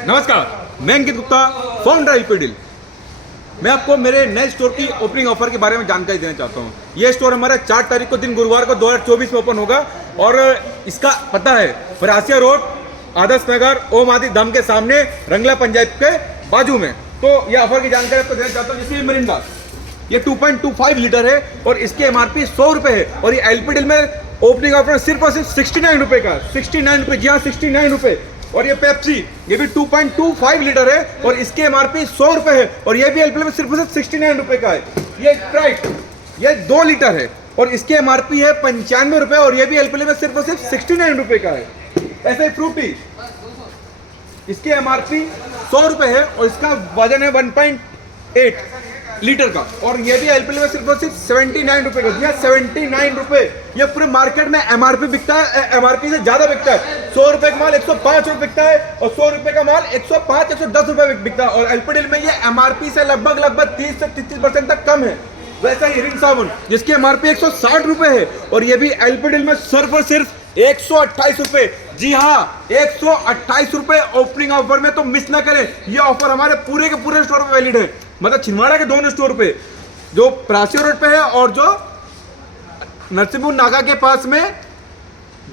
नमस्कार, मैं अंकित Gupta, founder LP deal. मैं आपको मेरे नए स्टोर की ओपनिंग ऑफर के बारे में जानकारी देना चाहता हूँ। ये स्टोर हमारा 4 तारीख को दिन गुरुवार को 2024 में ओपन होगा और इसका पता है फरासिया रोड, आदर्श नगर, ओम आदि धाम के सामने, रंगला पंचायत के बाजू में। तो ये ऑफर की जानकारी आपको देना चाहता हूँ। जिसमें मिरिंडा ये 2.25 लीटर है और इसकी एमआरपी 100 रुपये है और ये एलपी डील में ओपनिंग ऑफर सिर्फ और सिर्फ 69 रुपये का, 69 रुपये, जी हाँ 69 रुपये। और ये पेप्सी ये भी 2.25 लीटर है और इसके एमआरपी 100 रुपये है और ये भी एलपी में सिर्फ 69 रुपये का है। ये स्प्राइट ये 2 लीटर है और इसके एमआरपी है 95 रुपये और ये भी एलपी में सिर्फ 69 रुपये का है। ऐसे ही फ्रूटी इसकी एमआरपी 100 रुपये है और इसका वजन है 1.8 लीटर का और ये भी एलपी में सिर्फ 79 रुपये का, 79 रुपये। ये पूरे मार्केट में एमआरपी बिकता है, एमआरपी से ज्यादा बिकता है। 100 रुपये का माल 105 रुपये बिकता है और 100 रुपये का माल 105 110 रुपये बिकता है और एलपी डील में ये एमआरपी से लगभग 30 से 33% तक कम है। वैसा ही रिन साबुन जिसकी एमआरपी 160 रुपये है और ये भी एलपी डील में सिर्फ और सिर्फ 128 रुपये, जी हाँ 128 रुपये ओपनिंग ऑफर में। तो मिस ना करें, ये ऑफर हमारे पूरे के पूरे स्टोर पे वैलिड है, मतलब छिंदवाड़ा के दोनों स्टोर पे, जो प्रासिया रोड पे है और जो नरसिंहपुर नाका के पास में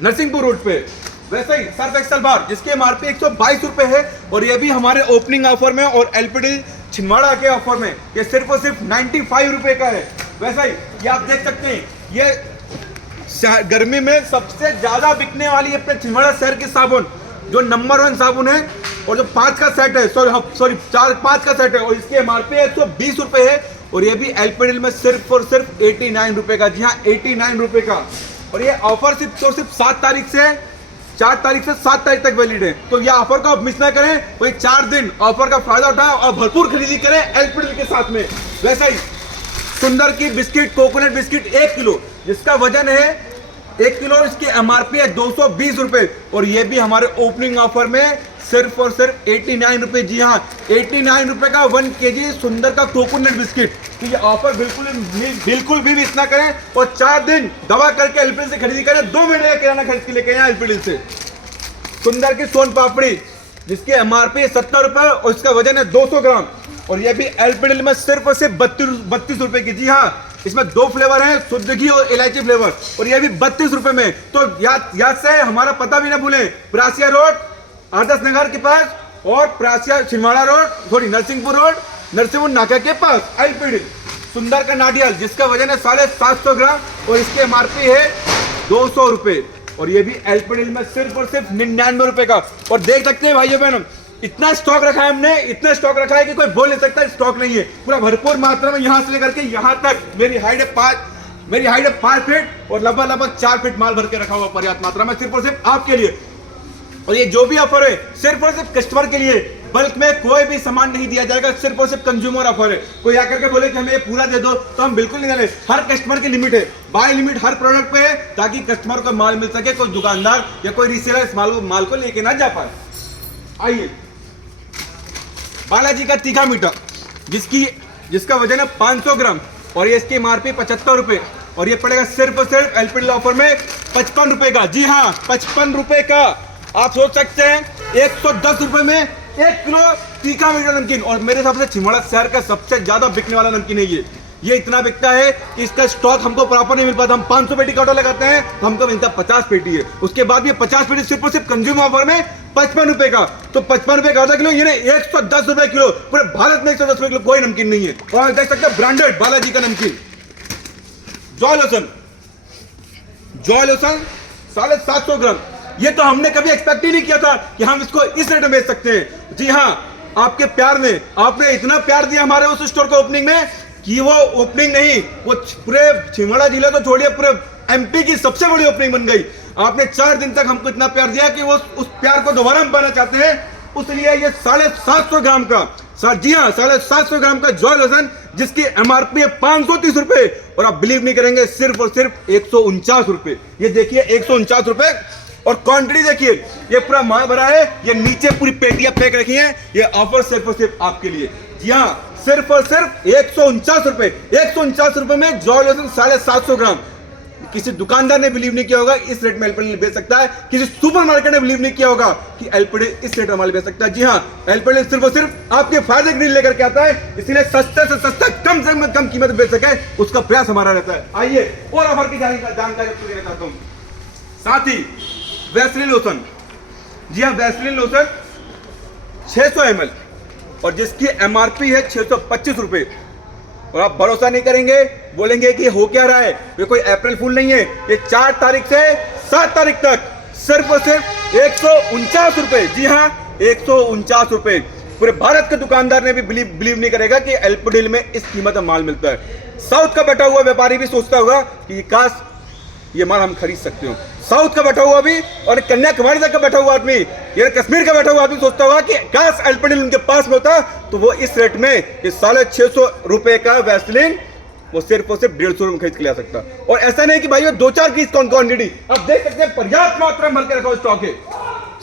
नरसिंहपुर रोड पे। वैसे ही सर्फ एक्सल बार जिसके एमआरपी 122 रुपये है और ये भी हमारे ओपनिंग ऑफर में और एलपी डील छिंदवाड़ा के ऑफर में ये सिर्फ और सिर्फ 95 रुपये का है। वैसा ही ये आप देख सकते हैं, ये गर्मी में सबसे ज्यादा बिकने वाली अपने छिंदवाड़ा शहर की साबुन, जो नंबर 1 साबुन है और जो 5 का सेट है, सॉरी 4-5 का सेट है और इसकी एमआरपी 120 रुपये है और ये भी एलपी डील में सिर्फ और सिर्फ 89 रुपये का, जी हाँ 89 रुपये का। और ये ऑफर सिर्फ 7 तारीख से 4 तारीख से 7 तारीख तक वैलिड है। तो ये ऑफर को आप मिस ना करें, वही 4 दिन ऑफर का फायदा उठाएं और भरपूर खरीदी करें एलपी डील के साथ में। वैसा ही सुंदर की बिस्किट, कोकोनट बिस्किट 1 किलो जिसका वजन है 1 किलो, इसकी एमआरपी है 220 रुपये और ये भी हमारे ओपनिंग ऑफर में सिर्फ और सिर्फ 89 रुपये, जी हाँ 89 रुपये का 1 kg सुंदर का कोकोनट बिस्किट। तो ये ऑफर बिल्कुल भी मिस ना करें और 4 दिन दवा करके एलपी से खरीदी करें, 2 महीने का किराना खर्च के लेके आए एलपी से। सुंदर की सोन पापड़ी जिसकी एमआरपी 70 रुपये और इसका वजन है 200 ग्राम और ये भी एलपी में सिर्फ और सिर्फ 32 रुपये की, जी हाँ इसमें 2 फ्लेवर हैं, शुद्ध घी और इलायची फ्लेवर और ये भी 32 रुपये में। तो याद से हमारा पता भी ना भूलें, प्रासिया रोड आदर्श नगर के पास और Parasia Chhindwara road, sorry Narsinghpur road, Narsinghpur नाका के पास एलपी डील सुंदर का नारियल जिसका वजन है 750 ग्राम और इसके एमआरपी है 200 रुपये और ये भी एलपी डील में सिर्फ और सिर्फ 99 रुपये का। और देख सकते हैं भाइयों बहनों, इतना स्टॉक रखा है हमने, इतना स्टॉक रखा है कि कोई बोल नहीं सकता स्टॉक नहीं है। पूरा भरपूर मात्रा में यहाँ से लेकर के यहाँ तक। मेरी हाइट है 5 फीट और लगभग 4 फीट माल भर के रखा हुआ पर्याप्त मात्रा में सिर्फ और सिर्फ आपके लिए। और ये जो भी ऑफर है सिर्फ और सिर्फ कस्टमर के लिए, बल्क में कोई भी सामान नहीं दिया जाएगा, सिर्फ और सिर्फ कंज्यूमर ऑफर है। कोई आकर के बोले कि हमें ये पूरा दे दो तो हम बिल्कुल नहीं देंगे। हर कस्टमर की लिमिट है, बाय लिमिट हर प्रोडक्ट पे है ताकि कस्टमर को माल मिल सके, कोई दुकानदार या कोई रीसेलर इस माल को लेके ना जा पाए। आइए बालाजी का तीखा मीठा जिसका वजन है 500 ग्राम और ये इसकी एमआरपी 75 रुपये और ये पड़ेगा सिर्फ और सिर्फ एलपी डील ऑफर में 55 रुपये का, जी हाँ 55 रुपये का। आप सोच सकते हैं 110 रुपये में 1 किलो तीखा मीठा नमकीन और मेरे हिसाब से छिंदवाड़ा शहर का सबसे ज्यादा बिकने वाला नमकीन है ये इतना बिकता है कि इसका स्टॉक हमको प्रॉपर नहीं मिल पाता। हम 500 पेटी का ऑर्डर लगाते हैं तो हमको मिलता 50 पेटी है, उसके बाद ये 50 पेटी सिर्फ और सिर्फ कंज्यूमर ऑफर में 55 रुपये का। तो 55 रुपये का आधा किलो, ये 110 रुपये किलो। पूरे भारत में 110 रुपये किलो कोई नमकीन नहीं है। और देख सकते हैं ब्रांडेड बालाजी का नमकीन जॉय लोशन 750 ग्राम। ये तो हमने कभी एक्सपेक्ट ही नहीं किया था कि हम इसको इस रेट में बेच सकते हैं। जी हाँ, आपके प्यार ने, आपने इतना प्यार दिया हमारे उस स्टोर को ओपनिंग में कि वो ओपनिंग नहीं, वो पूरे छिंदवाड़ा जिला तो छोड़िए पूरे एमपी की सबसे बड़ी ओपनिंग बन गई। आपने 4 दिन तक हमको इतना प्यार दिया कि वो उस प्यार को दोबारा हम पाना चाहते हैं। उसलिए ये 750 ग्राम का, जी हाँ 750 ग्राम का जॉय लोशन जिसकी एमआरपी है 530 रुपए और आप बिलीव नहीं करेंगे सिर्फ और सिर्फ 149 रुपए। ये देखिए 149 रुपए और क्वांटिटी देखिए, ये पूरा माल भरा है, ये नीचे पूरी पेटियां पैक रखी हैं। ये ऑफर सिर्फ और सिर्फ आपके लिए, जी हाँ सिर्फ और सिर्फ 149 रुपए। 149 रुपए में जॉय लोशन 750 ग्राम किसी दुकानदार ने बिलीव नहीं किया होगा इस रेट में एलपीडीएल बेच सकता है, किसी सुपरमार्केट ने बिलीव नहीं किया होगा कि एलपीडीएल इस रेट में माल बेच सकता है। जी हाँ, एलपीडीएल सिर्फ और सिर्फ आपके फायदे के लिए लेकर के आता है, इसीलिए सस्ते से सस्ता कम से कम कीमत बेच सके उसका प्रयास हमारा रहता है। आइए और ऑफर की जानकारी आपको देना चाहता हूं। साथ ही वैसलीन लोशन, जी हाँ वैसलीन लोशन 600 ml और जिसकी एमआरपी है 625 रुपए, और आप भरोसा नहीं करेंगे, बोलेंगे कि हो क्या रहा है, ये कोई अप्रैल फूल नहीं है। ये 4 तारीख से 7 तारीख तक सिर्फ और सिर्फ 149 रुपए, जी हाँ 149 रुपए। पूरे भारत के दुकानदार ने भी बिलीव नहीं करेगा कि एलपीडीएल में इस कीमत में माल मिलता है। साउथ का बैठा हुआ व्यापारी भी सोचता होगा कि काश ये माल हम खरीद सकते हो। साउथ का बैठा हुआ भी और कन्याकुमारी तक का बैठा हुआ आदमी, यानी कश्मीर का बैठा हुआ आदमी सोचता होगा कि काश एलपीडीएल उनके पास में होता तो वो इस रेट में ये 650 रुपए का वैसलीन वो सिर्फ और सिर्फ 150 रुपए में खरीद के ले आ सकता। और ऐसा नहीं कि भाई वो 2-4 की क्वांटिटी, आप देख सकते हैं पर्याप्त मात्रा में भर के रखा स्टॉक है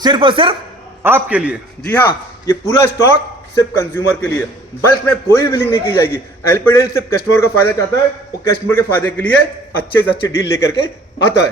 सिर्फ और सिर्फ आपके लिए। जी हाँ, ये पूरा स्टॉक सिर्फ कंज्यूमर के लिए, बल्क में कोई बिलिंग नहीं की जाएगी। एलपीडीएल सिर्फ कस्टमर का फायदा चाहता है, वो कस्टमर के फायदे के लिए अच्छे से अच्छे डील लेकर के आता है।